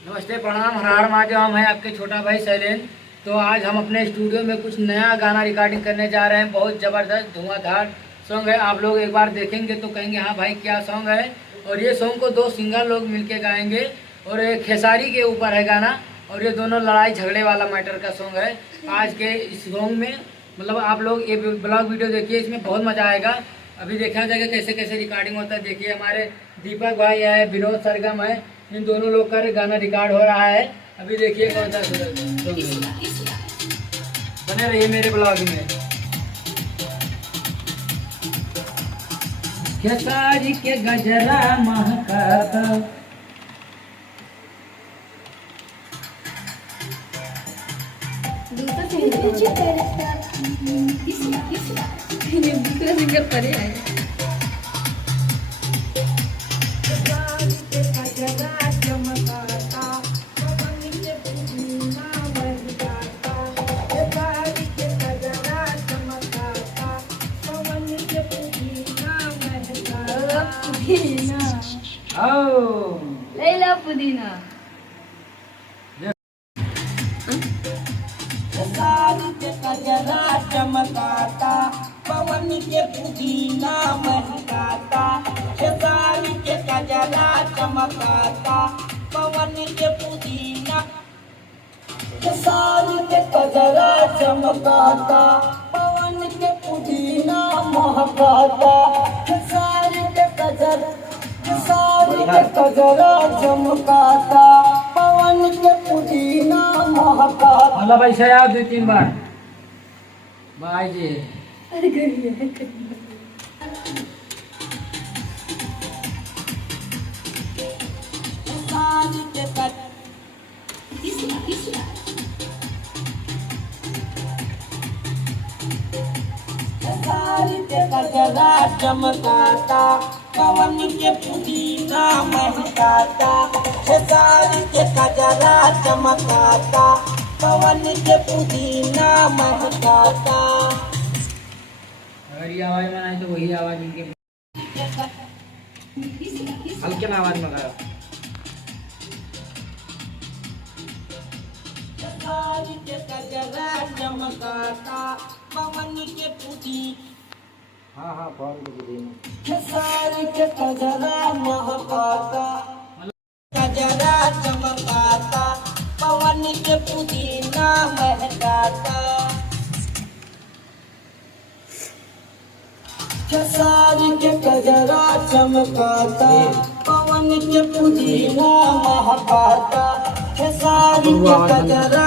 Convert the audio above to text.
नमस्ते, प्रणाम, हर हर महादेव। हम हैं आपके छोटा भाई शैलेंद्र। तो आज हम अपने स्टूडियो में कुछ नया गाना रिकॉर्डिंग करने जा रहे हैं। बहुत ज़बरदस्त धुआंधार सॉन्ग है। आप लोग एक बार देखेंगे तो कहेंगे हाँ भाई क्या सॉन्ग है। और ये सॉन्ग को दो सिंगर लोग मिलके गाएंगे और ये खेसारी के ऊपर है गाना। और ये दोनों लड़ाई झगड़े वाला मैटर का सॉन्ग है। आज के इस सॉन्ग में मतलब आप लोग ये ब्लॉग वीडियो देखिए, इसमें बहुत मज़ा आएगा। अभी देखा जाएगा कैसे कैसे रिकॉर्डिंग होता है। देखिए हमारे दीपक भाई है, विनोद सरगम है, इन दोनों लोग का गाना रिकॉर्ड हो रहा है। अभी देखिए कौन सा बने रहिए मेरे ब्लॉग में। खेसारी के गजरा महकाता दूसरा सिंगर परे आए। लैला पुदीना कजरा चमकाता, पवन के पुदीना महकाता। खेसारी के कजरा चमकाता, पवन के पुदीना। खेसारी के कजरा चमकाता, पवन के पुदीना महकाता। खेसारी के कजरा चमकाता, पवन के पुदीना महकाता। मतलब भाई शायद 2-3 बार भाई जी। कजरा चमकाता, पवन के पुदीना महकाता। खेसारी के कजरा चमकाता, पवन के पुदीना महकाता। अगर ये आवाज में आए तो वही आवाज इनके हल्के में आवाज में गाओ। खेसारी के कजरा चमकाता, पवन के पुदीना। हाँ फोन को दीजिए। खेसारी के कजरा महकाता, कजरा चमकाता, पवन के पुदीना महकाता। खेसारी के कजरा चमकाता, पवन के पुदीना महकाता। खेसारी के कजरा